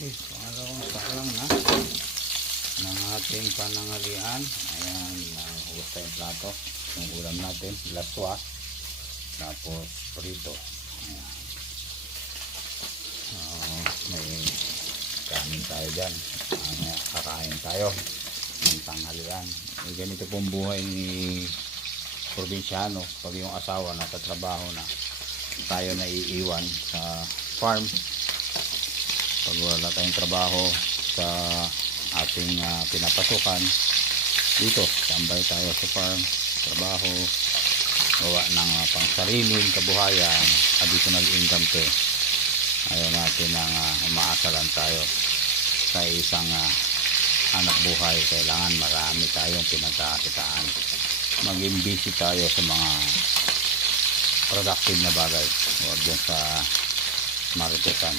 Okay, pangalawang salang na ng ating panangalian. Ayan, hugas tayong plato. Yung ulam natin, laswa. Tapos prito. Ayan. May kanin tayo dyan. Kakain tayo ng tanghalian. Ganito pong buhay ni probinsyano. Pag yung asawa nasa trabaho na, tayo na iiwan sa farm. Pag wala tayong trabaho sa ating pinapasukan, dito tambay tayo sa farm, trabaho, gawa ng pangsariling kabuhayan, additional income to. Ayaw natin ng umaasalan tayo sa isang hanap buhay. Kailangan marami tayong pinagkakitaan. Maging busy tayo sa mga productive na bagay, huwag dyan sa marketan.